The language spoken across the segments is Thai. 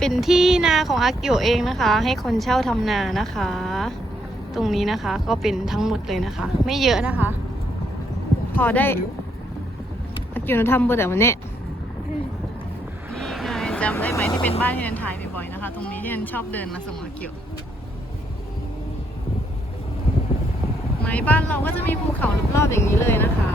เป็นที่นาของอากิโอเองนะคะ ให้คนเช่าทำนานะคะ ตรงนี้นะคะก็เป็นทั้งหมดเลยนะคะ ไม่เยอะนะคะ พอได้อากิโอทำเบอร์แต่วันนี้นี่ไงจำได้ไหมที่เป็นบ้านที่นันถ่ายบ่อยๆนะคะ ตรงนี้ที่นันชอบเดินมาส่งอากิโอไหมบ้านเราก็จะมีภูเขารอบๆอย่างนี้เลยนะคะ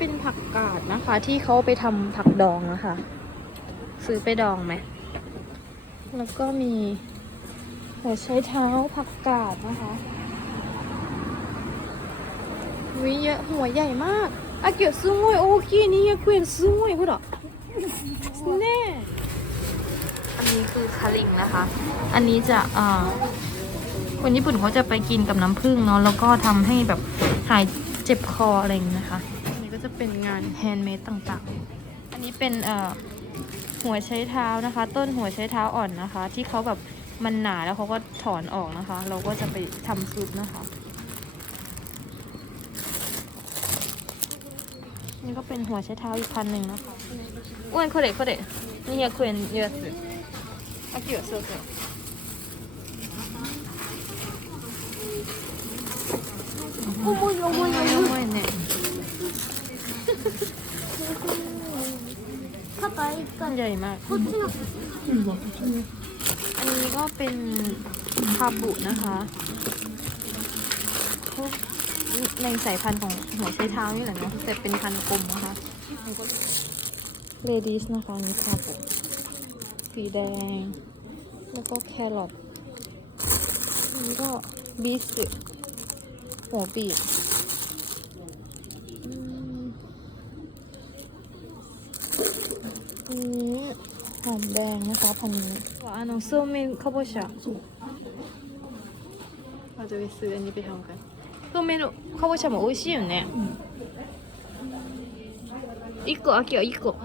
เป็นผักกาดนะคะ ที่เขาไปทำผักดองนะคะ ซื้อไปดองไหม แล้วก็มีหัวใช้เท้าผักกาดนะคะวิเยอะหัวใหญ่มากอากิซุงยโอคีนี่เกวียนซุงยพูดหรอแน่อันนี้คือคาลิงนะคะ อันนี้จะอ่าคนญี่ปุ่นเขาจะไปกินกับน้ำผึ้งเนาะแล้วก็ทำให้แบบหายเจ็บคออะไรอย่างนี้นะคะ จะเป็นงานแฮนด์เมดต่างๆ อันนี้เป็นเอ่อหัวใช้เท้านะคะ ต้นหัวใช้เท้าอ่อนนะคะ ที่เขาแบบมันหนาแล้วเขาก็ถอนออกนะคะ เราก็จะไปทำซุปนะคะ นี่ก็เป็นหัวใช้เท้าอีกพันหนึ่งนะคะอ้วนโคเดะโคเดะนี่เฮียคุยเยอะสุดอากิโอโซโซโใหญ่มาก อันนี้ก็เป็นคาบุนะคะพวกในสายพันธุ์ของหัวไชเท้านี่แหละเนาะแต่เป็นพันธุ์กลมนะคะเลดิสนะคะนี่คาบุสีแดง แล้วก็แครอทนี่ก็บีสหัวปีก อมแดงนะคะพันนี้ว่าอันนั้นโซเมนคาโบชาเราจะไปซื้ออันนี้ไปทำกันโซเมนคาโบชาも美味しいよね一個秋は一個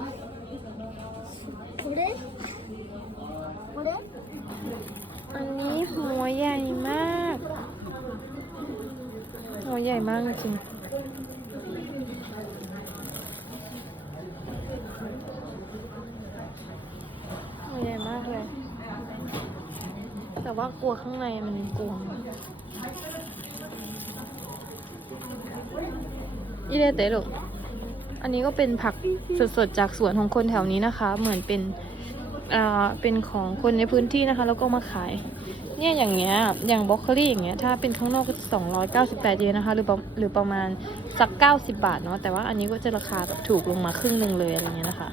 ว่ากลัวข้างในมันกลัวอีเลเตลูกอันนี้ก็เป็นผักสดๆจากสวนของคนแถวนี้นะคะ เหมือนเป็นอ่าเป็นของคนในพื้นที่นะคะ แล้วก็มาขาย เนี่ยอย่างเงี้ย อย่างบล็อกโคลี่อย่างเงี้ย ถ้าเป็นข้างนอกก็จะ298 เยนนะคะ หรือหรือประมาณสัก 90 บาทเนาะ แต่ว่าอันนี้ก็จะราคาแบบถูกลงมาครึ่งหนึ่งเลยอะไรเงี้ยนะคะ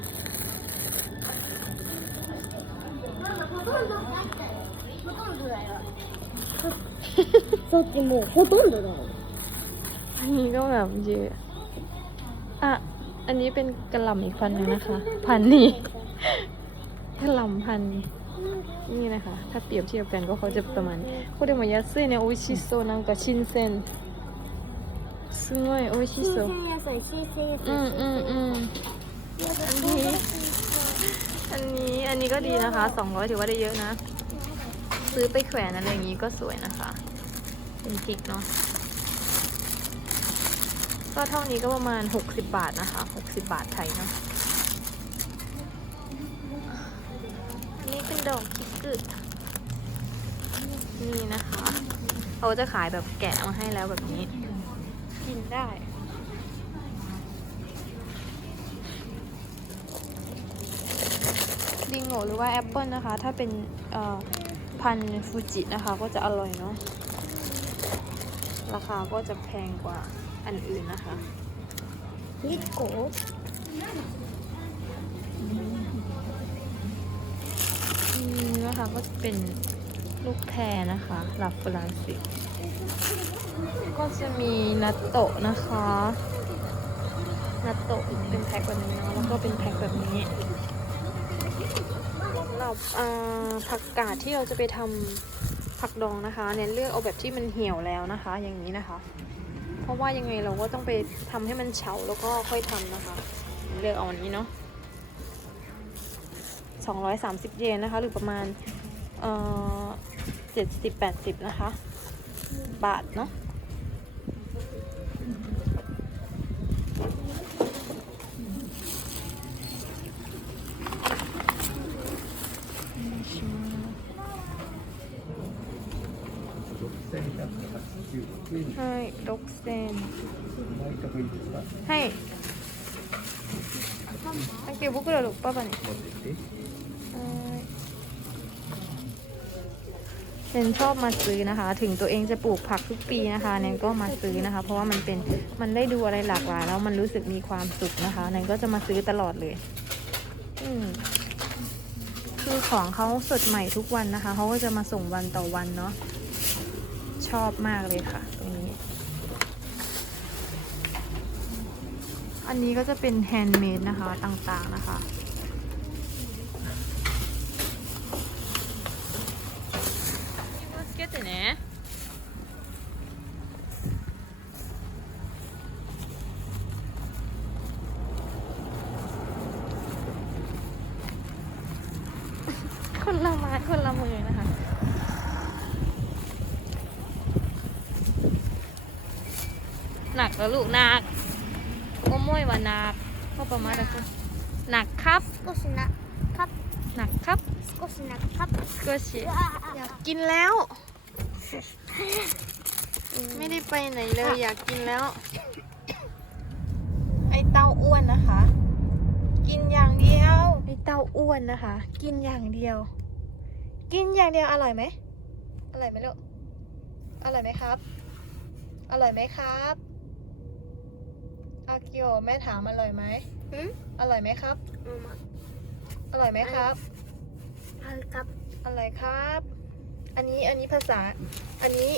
さっきもうほとんどだよ อันนี้ก็แบบเยอะ อ่ะ อันนี้เป็นกระหล่ำอีกพันหนึ่งนะคะ พันนี้ กระหล่ำพันนี่นะคะ ถ้าเปรียบเทียบกันก็เขาจะประมาณこれも安いね美味しそうなんか新鮮すごい美味し新そう鮮野菜新鮮野菜 อืมอืมอืมอันนี้ อันนี้ อันนี้ก็ดีนะคะ สองร้อยถือว่าได้เยอะนะ ซื้อไปแขวนอะไรอย่างนี้ก็สวยนะคะ เป็นพริกเนาะก็เท่านี้ก็ประมาณ 60 บาทนะคะ 60 บาทไทยเนาะนี่เป็นดอกคิกกึนี่นะคะเขาจะขายแบบแกะมาให้แล้วแบบนี้ กินได้ดิงโงหรือว่าแอปเปิลนะคะ ถ้าเป็นพันฟูจินะคะ ก็จะอร่อยเนาะ ราคาก็จะแพงกว่าอันอื่นนะคะ1個อืมนะคะก็จะเป็นลูกแพรนะคะหลับฝรั่งเศสก็จะมีนัตโตะนะคะนัตโตะเป็นแพ็คแบบนี้เนาะแล้วก็เป็นแพ็คแบบนี้สำหรับอ่าผักกาดที่เราจะไปทำ ผักดองนะคะเน้นเลือกเอาแบบที่มันเหี่ยวแล้วนะคะ อย่างนี้นะคะ เพราะว่ายังไงเราก็ต้องไปทำให้มันเฉาแล้วก็ค่อยทำนะคะ เลือกเอาอันนี้เนาะ230 เยนนะคะ หรือประมาณเอ่อ70 80 นะคะ บาทเนาะはい、6000 はいオッケー僕ら6パパねはいเนนชอบมาซื้อนะคะ ถึงตัวเองจะปลูกผักทุกปีนะคะเนนก็มาซื้อนะคะ เพราะว่ามันเป็นมันได้ดูอะไรหลากหลายแล้วมันรู้สึกมีความสุขนะคะเนนก็จะมาซื้อตลอดเลย อืมคือของเขาสดใหม่ทุกวันนะคะเขาก็จะมาส่งวันต่อวันเนาะ ชอบมากเลยค่ะ ตรงนี้ อันนี้ก็จะเป็นแฮนด์เมดนะคะต่างๆนะคะ เกอร์ชิอยากกินแล้ว ไม่ได้ไปไหนเลยอยากกินแล้ว ไอเต้าอ้วนนะคะ กินอย่างเดียว ไอเต้าอ้วนนะคะ กินอย่างเดียว กินอย่างเดียวอร่อยไหมอร่อยไหมลูกอร่อยไหมครับ อร่อยไหมครับอากิโอแม่ถามอร่อยไหมอร่อยไหมครับ อร่อยไหมครับอร่อยครับ อะไรครับ อันนี้อันนี้ภาษา อันนี้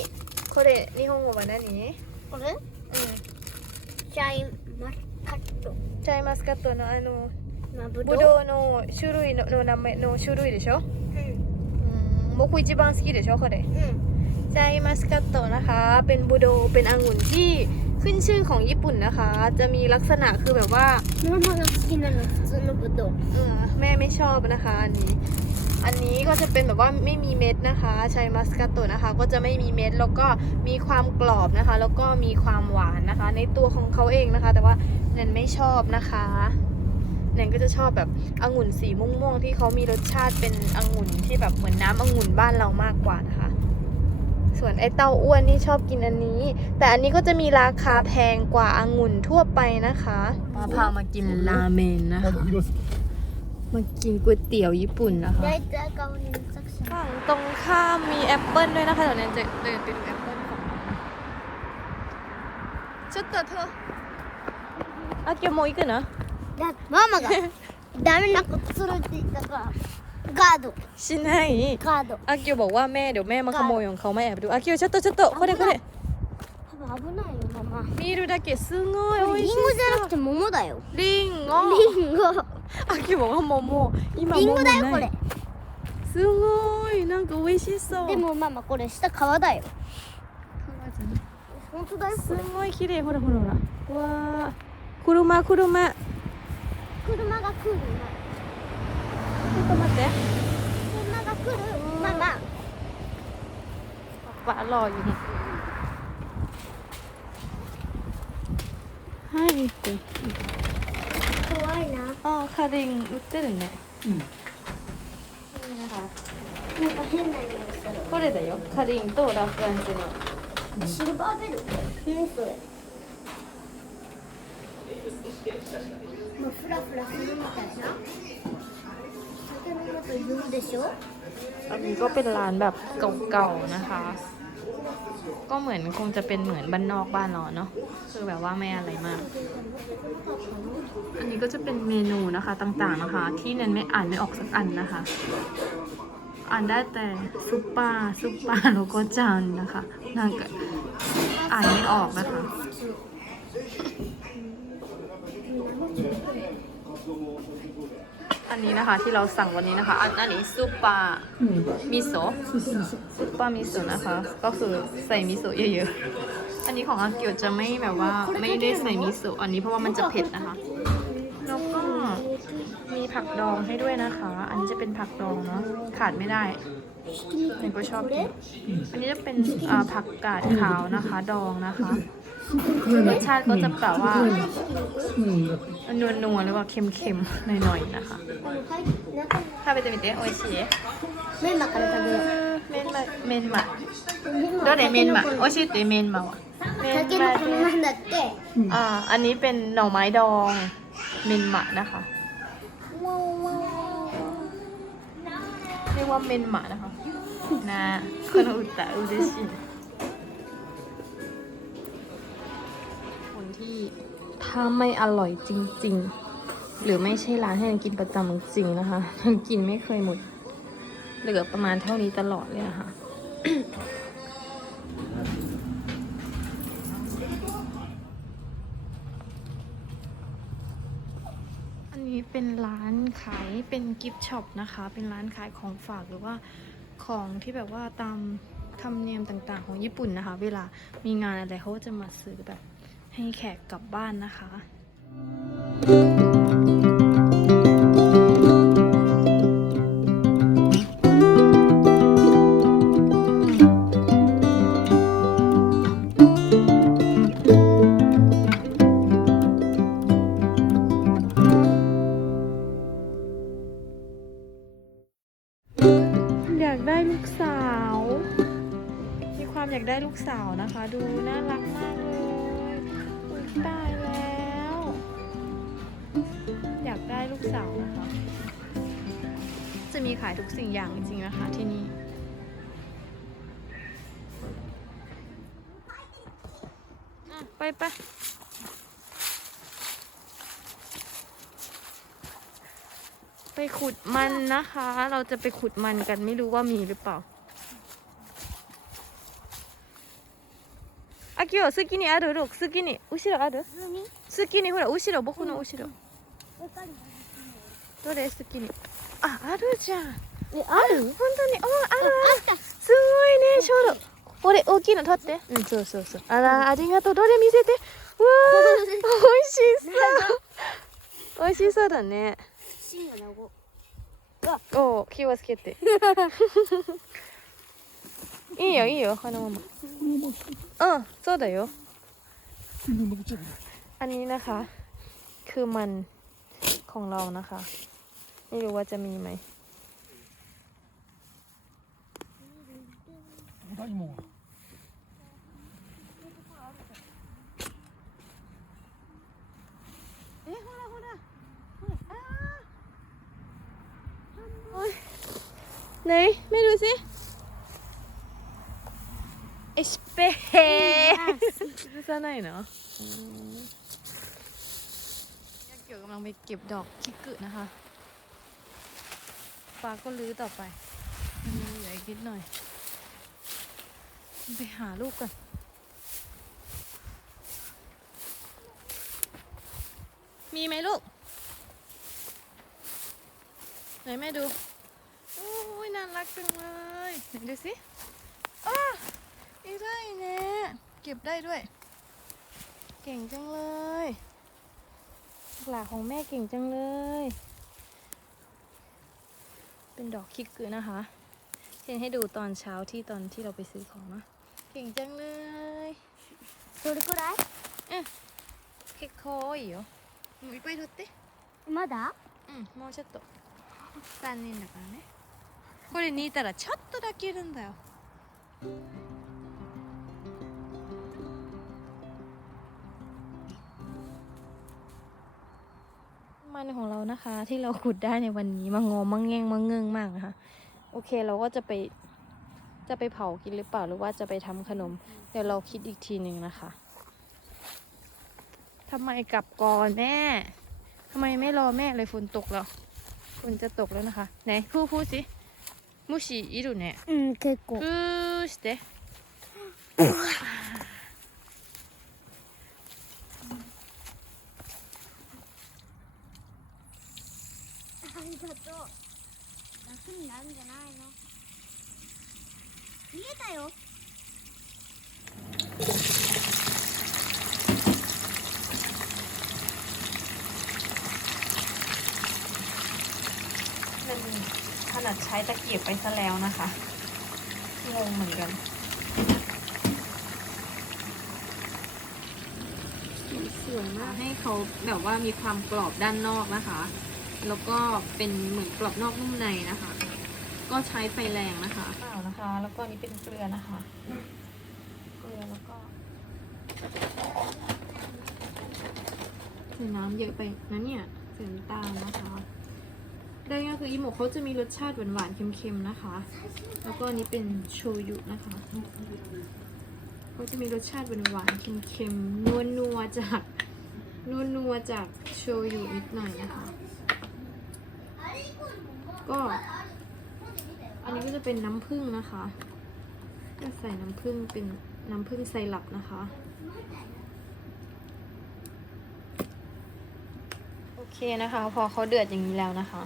โคเดะนิฮงโกวะนะนี้ これ อืม シャインマスカット ใช่มัสกัตโตโนあのまあぶぶどうどうの種類のの名前の種類でしょうんうん僕一番好きでしょこれうん ใช่มัสกัตโตนะคะ เป็นบูโดเป็นองุ่นที่ขึ้นชื่อของญี่ปุ่นนะคะ จะมีลักษณะคือแบบว่า ママが好きなの普通のぶどう เออแม่ไม่ชอบนะคะ อันนี้ อันนี้ก็จะเป็นแบบว่าไม่มีเม็ดนะคะใช้มัสกัตโตนะคะ ก็จะไม่มีเม็ดแล้วก็มีความกรอบนะคะ แล้วก็มีความหวานนะคะ ในตัวของเขาเองนะคะ แต่ว่าแนนไม่ชอบนะคะแนนก็จะชอบแบบองุ่นสีม่วงๆที่เขามีรสชาติเป็นองุ่นที่แบบเหมือนน้ำองุ่นบ้านเรามากกว่านะคะ ส่วนไอ้เต้าอ้วนนี่ชอบกินอันนี้ แต่อันนี้ก็จะมีราคาแพงกว่าองุ่นทั่วไปนะคะมาพามากินราเมนนะคะ มากินก๋วยเตี๋ยวญี่ปุ่นนะคะ 大体顔に作者 ฝั่งตรงข้ามมีแอปเปิลด้วยนะคะเดี๋ยวแนนจะเดินไปดูแอปเปิลของちょっとเธอあ今日もう行くのだママがダメなことするって言ったからガードしないガードあきょบอกว่าแม่เดี๋ยวแม่มาขโมยของเขามาแอบดูあきょちょっとちょっとこれこれ多分危ないよママ見るだけすごいこれリン美味しゴじゃなくて桃だよいリンゴリンゴ あきょบอกว่า桃今リンゴだよ桃ないこれすごいなんか美味しそうでもママこれ下皮だよ本当だよすこれごい綺麗ほらほらほらわあ車車ちょ車が来るっと待って車が来るママ ป้ารออยู่นี่はいって怖いなあー カリン売ってるねうんなんか変な匂いするこれだよカリンとラフランスのシルバーベル何それもうフラフラするみたいな酒飲むと言うでしょ อันนี้ก็เป็นร้านแบบเก่าๆนะคะ ก็เหมือนคงจะเป็นเหมือนบ้านนอกบ้านเราเนาะคือแบบว่าไม่อะไรมาก อันนี้ก็จะเป็นเมนูนะคะต่างๆนะคะ ที่เนนไม่อ่านไม่ออกสักอันนะคะ อ่านได้แต่ซุปปาซุปปาแล้วก็จานนะคะนางก็อ่านไม่ออกนะคะันนี้นะคะที่เราสั่งวันนี้นะคะ อันอันนี้ซุปปลามิโซซุปปลามิโซนะคะ ก็คือใส่มิโซเยอะๆ อันนี้ของอากิวจะไม่แบบว่าไม่ได้ใส่มิโซอันนี้เพราะว่ามันจะเผ็ดนะคะ แล้วก็มีผักดองให้ด้วยนะคะ อันนี้จะเป็นผักดองเนาะขาดไม่ได้หนูก็ชอบอันนี้จะเป็นผักกาดขาวนะคะ ดองนะคะ รสชาติก็จะแบบว่า นัวนัวๆหรือว่าเค็มๆ หน่อยๆ นะคะ ถ้าไปจะมีเตะโอชิ メンマから食べよう เมนมะเมนมะどれเมนมะโอชิเตะเมนมะวะเมน タケノ มะ コのなんだって อ่า อันนี้เป็นหน่อไม้ดองเมนมะนะคะ เรียกว่าเมนมะนะคะนะคนอุตะอุเดชิ ถ้าไม่อร่อยจริง ๆ หรือไม่ใช่ร้านที่นันกินประจำจริงๆนะคะนันกินไม่เคยหมด เหลือประมาณเท่านี้ตลอดเลยะค่ะอันนี้เป็นร้านขายเป็นกิฟต์ช็อปนะคะ เป็นร้านขายของฝากหรือว่าของที่แบบว่าตามธรรมเนียมต่างๆ ของญี่ปุ่นนะคะ เวลามีงานอะไรเขาจะมาซื้อแบบ ให้แขกกลับบ้านนะคะ ขายทุกสิ่งอย่างจริงๆนะคะ ที่นี่ อ่ะไปไปไปขุดมันนะคะ เราจะไปขุดมันกันไม่รู้ว่ามีหรือเปล่าあきよ好きにあるロ好きに後ろある何好きにほら後ろ僕の後ろどれ好きに ああるじゃんえある本当におあるあったすごいねちょうどこれ大きいの取ってうんそうそうそうあらありがとうどれ見せてうわー美味しそう美味しそうだね芯が長おお気をつけていいよいいよこのままうんそうだよอันนี้นะคะ คือมันของเรานะคะ ไม่รู้ว่าจะมีไหมได้หมูเอ๊ะคนละคนละโอ้ยไหนไม่ดูสิเอสเป้ไม่ใน่ไหนเนาะเกี่ยวกำลังไปเก็บดอกคิกกึนะคะาก็ลื้อต่อไปมีเหลืออีกนิดหน่อย ไปหาลูกก่อนมีไหมลูก ไหนแม่ดู โอ้ยน่ารักจังเลยไหนดูสิอ้าอีได้เนี่ยเก็บได้ด้วย เก่งจังเลย หลาของแม่เก่งจังเลย เป็นดอกคิกกือนะคะเช่นให้ดูตอนเช้าที่ตอนที่เราไปซื้อของนะ เก่งจังเลย どれくらい結構多いよもういっぱい取ってまだうんもうちょっと残念だからねこれ煮たらちょっとだけいるんだよ านของเรานะคะ ที่เราขุดได้ในวันนี้มางอมังแงงมังเงงมากนะคะ โอเคเราก็จะไปจะไปเผากินหรือเปล่าหรือว่าจะไปทำขนม เดี๋ยวเราคิดอีกทีหนึ่งนะคะ ทำไมกลับก่อนแม่ทำไมไม่รอแม่เลยฝนตกแล้วฝนจะตกแล้วนะคะ ไหนพูดพูดสิมุชิอิรุเนี่ยอืมคือกูคือสเต 좋아 요. มันขนาดใช้ตะเกียบไปซะแล้วนะคะ งงเหมือนกันสวยมากให้เขาแบบว่ามีความกรอบด้านนอกนะคะ แล้วก็เป็นเหมือนกรอบนอกนุ่มในนะคะ ก็ใช้ไฟแรงนะคะ แล้วก็นี้เป็นเกลือนะคะ เกลือแล้วก็ใส่น้ำเยอะไปนะเนี่ยใส่น้ำตาลนะคะได้ก็คืออีโมกเขาจะมีรสชาติหวานๆเค็มๆนะคะ แล้วก็นี้เป็นโชยุนะคะเขาจะมีรสชาติหวานๆเค็มๆนัวๆจากนัวๆจากโชยุนิดหน่อยนะคะ ก็ นี้ก็จะเป็นน้ำผึ้งนะคะก็ใส่น้ำผึ้งเป็นน้ำผึ้งไซรัปนะคะ โอเคนะคะ พอเขาเดือดอย่างนี้แล้วนะคะ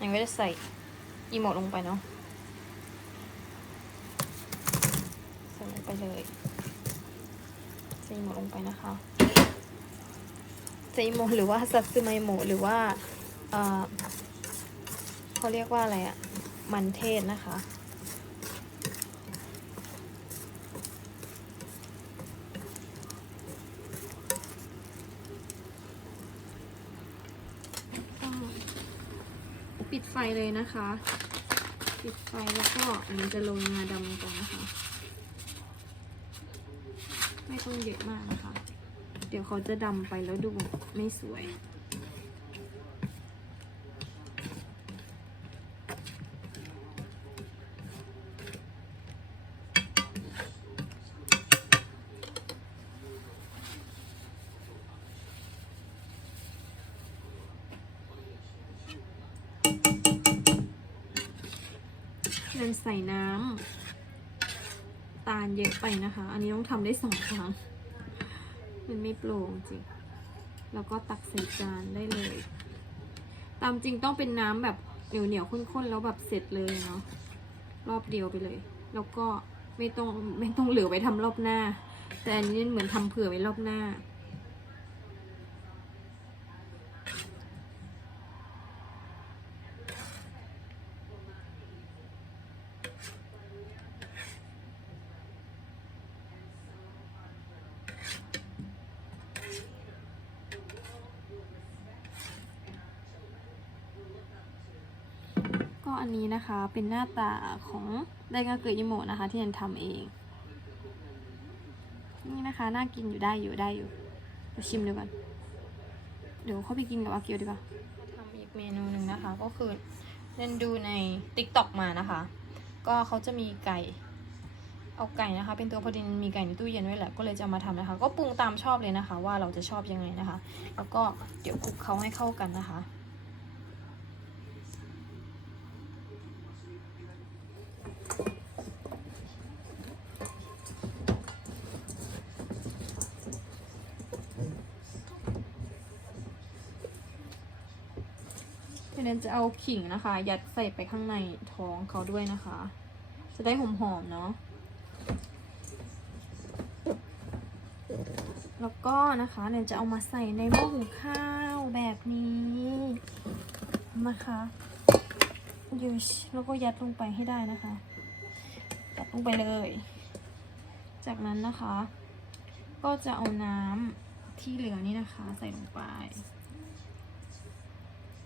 ยังก็จะใส่อีโมดลงไปเนาะใส่ลงไปเลยใส่อีโมดลงไปนะคะใส่อีโมดหรือว่าซัตสึไมโมดหรือว่าเออเขาเรียกว่าอะไรอะ มันเทศนะคะ ปิดไฟเลยนะคะ ปิดไฟแล้วก็อันนี้จะลงงาดำลงไปนะคะ ไม่ต้องเยอะมากนะคะ เดี๋ยวเขาจะดำไปแล้วดูไม่สวย นั่นใส่น้ำตาลเยอะไปนะคะ อันนี้ต้องทำได้สองครั้ง มันไม่โปร่งจริง แล้วก็ตักใส่จานได้เลย ตามจริงต้องเป็นน้ำแบบเหนียวเหนียวๆข้นๆแล้วแบบเสร็จเลยเนาะรอบเดียวไปเลย แล้วก็ไม่ต้องไม่ต้องเหลือไว้ทำรอบหน้า แต่อันนี้เหมือนทำเผื่อไว้รอบหน้า ก็อันนี้นะคะเป็นหน้าตาของไดงาเกะยิโมะนะคะ ที่แนนทำเอง นี่นะคะ น่ากินอยู่ได้อยู่ได้อยู่เดี๋ยวชิมดูก่อนเดี๋ยวเข้าไปกินกับอากียวดีกว่าทำอีกเมนูหนึ่งนะคะ ก็คือเล่นดูใน t ิ k t o k มานะคะ ก็เขาจะมีไก่ เอาไก่นะคะ เป็นตัวพอดีมีไก่ในตู้เย็นไว้แหละก็เลยจะมาทำนะคะ ก็ปรุงตามชอบเลยนะคะ ว่าเราจะชอบยังไงนะคะ แล้วก็เดี๋ยวคลุกเขาให้เข้ากันนะคะเนนจะเอาขิงนะคะ ยัดใส่ไปข้างในท้องเขาด้วยนะคะ จะได้หอมๆเนาะ แล้วก็นะคะเนนจะเอามาใส่ในหม้อหุงข้าวแบบนี้นะคะยูชแล้วก็ยัดลงไปให้ได้นะคะยัดลงไปเลย จากนั้นนะคะ ก็จะเอาน้ำที่เหลือนี่นะคะ ใส่ลงไป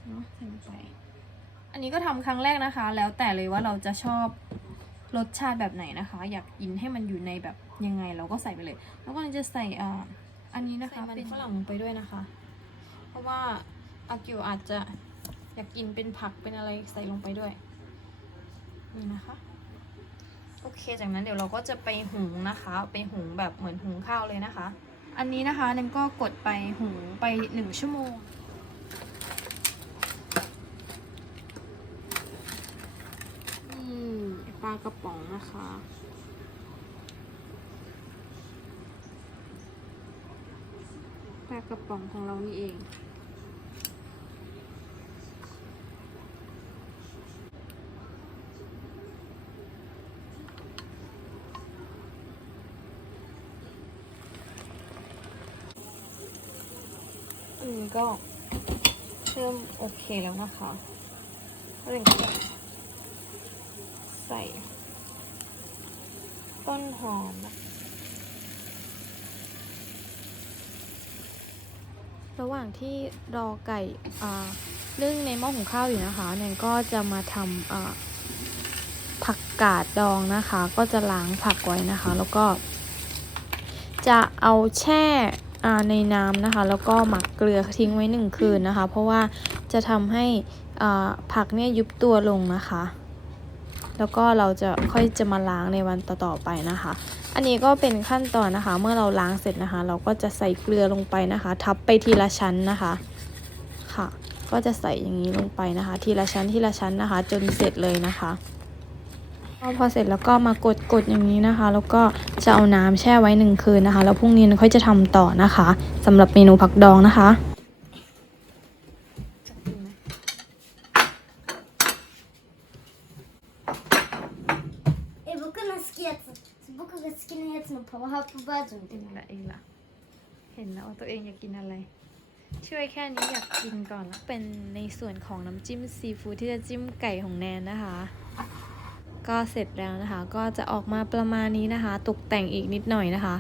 เนาะใส่ลงไป อันนี้ก็ทำครั้งแรกนะคะ แล้วแต่เลยว่าเราจะชอบ รสชาติแบบไหนนะคะ อยากกินให้มันอยู่ในแบบยังไงเราก็ใส่ไปเลย แล้วก็จะใส่อ่าอันนี้นะคะ เป็นฝรั่งลงไปด้วยนะคะ เพราะว่าอากิวอาจจะอยากกินเป็นผักเป็นอะไรใส่ลงไปด้วย นี่นะคะ โอเค จากนั้นเดี๋ยวเราก็จะไปหุงนะคะ ไปหุงแบบเหมือนหุงข้าวเลยนะคะ อันนี้นะคะนันก็กดไปหุงไปหนึ่งชั่วโมง นี่ ปลากระป๋องนะคะ ปลากระป๋องของเรานี่เองอันนี้ก็เริ่มโอเคแล้วนะคะเร่งใส่ ต้นหอม ระหว่างที่รอไก่นึ่งในหม้อหุงข้าวอยู่นะคะแนนก็จะมาทำผักกาดดองนะคะ ก็จะล้างผักไว้นะคะ แล้วก็ จะเอาแช่ในน้ำนะคะ แล้วก็หมักเกลือทิ้งไว้หนึ่งคืนนะคะ เพราะว่าจะทำให้ผักเนี่ยยุบตัวลงนะคะ แล้วก็เราจะค่อยจะมาล้างในวันต่อๆไปนะคะ อันนี้ก็เป็นขั้นตอนนะคะ เมื่อเราล้างเสร็จนะคะ เราก็จะใส่เกลือลงไปนะคะ ทับไปทีละชั้นนะคะค่ะ ก็จะใส่อย่างนี้ลงไปนะคะ ทีละชั้นทีละชั้นนะคะ จนเสร็จเลยนะคะพอเสร็จแล้วก็มากดกดอย่างนี้นะคะ แล้วก็จะเอาน้ำแช่ไว้หนึ่งคืนนะคะ แล้วพรุ่งนี้ค่อยจะทำต่อนะคะสำหรับเมนูผักดองนะคะ เขาบ้าจริงละเองละเห็นแล้วว่าตัวเองอยากกินอะไร ช่วยแค่นี้อยากกินก่อนละเป็นในส่วนของน้ำจิ้มซีฟู้ดที่จะจิ้มไก่ของแนนนะคะ ก็เสร็จแล้วนะคะ ก็จะออกมาประมาณนี้นะคะ ตกแต่งอีกนิดหน่อยนะคะ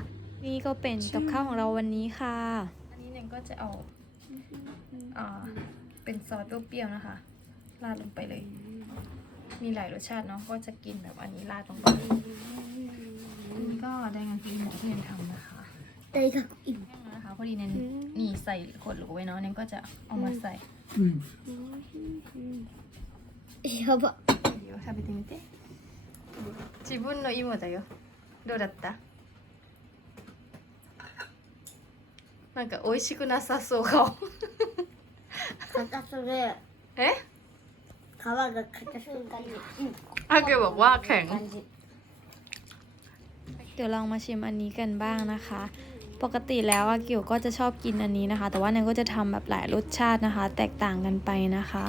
นี่ก็เป็นกับข้าวของเราวันนี้ค่ะอันนี้แนนก็จะเอาอ่าเป็นซอสเปรี้ยวๆนะคะราดลงไปเลย มีหลายรสชาติเนาะก็จะกินแบบอันนี้ราดลงไป นนี้ก็ได้งานที่หมอที่เรียนทำนะคะ 大学院 นะคะพอดีเน้นนี่ใส่ขวดหรูไว้เนาะเน้นก็จะเอามาใส่ やばいいよ食べてみて自分の芋だよどうだったなんか美味しくなさそう顔硬するえ皮が硬する感じうん อาเกบอกว่าแข็ง 感じ เดี๋ยวลองมาชิมอันนี้กันบ้างนะคะ ปกติแล้วอากิวก็จะชอบกินอันนี้นะคะ แต่ว่าแนนก็จะทำแบบหลายรสชาตินะคะ แตกต่างกันไปนะคะ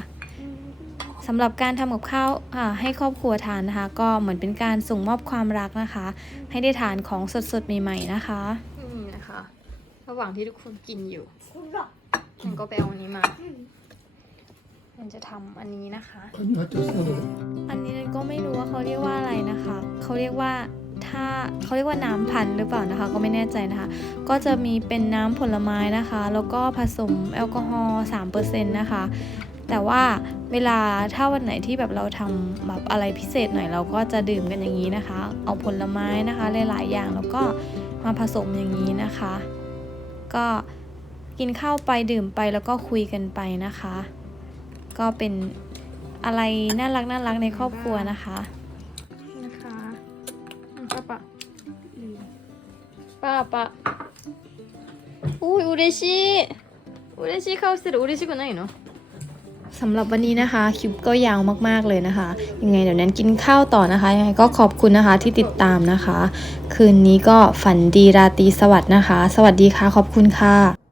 สำหรับการทำกับข้าวอ่าให้ครอบครัวทานนะคะ ก็เหมือนเป็นการส่งมอบความรักนะคะ ให้ได้ทานของสดๆใหม่ ๆนะคะนี่นะคะ ระหว่างที่ทุกคนกินอยู่ほらแนนก็ไปเอาอันนี้มาแนนจะทำอันนี้นะคะ อันนี้ก็ไม่รู้ว่าเขาเรียกว่าอะไรนะคะ เขาเรียกว่า ถ้าเขาเรียกว่าน้ำพันหรือเปล่านะคะ ก็ไม่แน่ใจนะคะ ก็จะมีเป็นน้ำผลไม้นะคะ แล้วก็ผสมแอลกอฮอล์3%นะคะ แต่ว่าเวลาถ้าวันไหนที่แบบเราทำแบบอะไรพิเศษหน่อยเราก็จะดื่มกันอย่างนี้นะคะ เอาผลไม้นะคะหลายๆอย่างแล้วก็มาผสมอย่างนี้นะคะ ก็กินข้าวไปดื่มไปแล้วก็คุยกันไปนะคะ ก็เป็นอะไรน่ารักน่ารักในครอบครัวนะคะ ป้าปะอุ้ย嬉しい嬉しい顔してる嬉しくないのสำหรับวันนี้นะคะ คลิปก็ยาวมากๆเลยนะคะ ยังไงเดี๋ยวนั้นกินข้าวต่อนะคะ ยังไงก็ขอบคุณนะคะที่ติดตามนะคะ คืนนี้ก็ฝันดีราตรีสวัสดิ์นะคะ สวัสดีค่ะ ขอบคุณค่ะ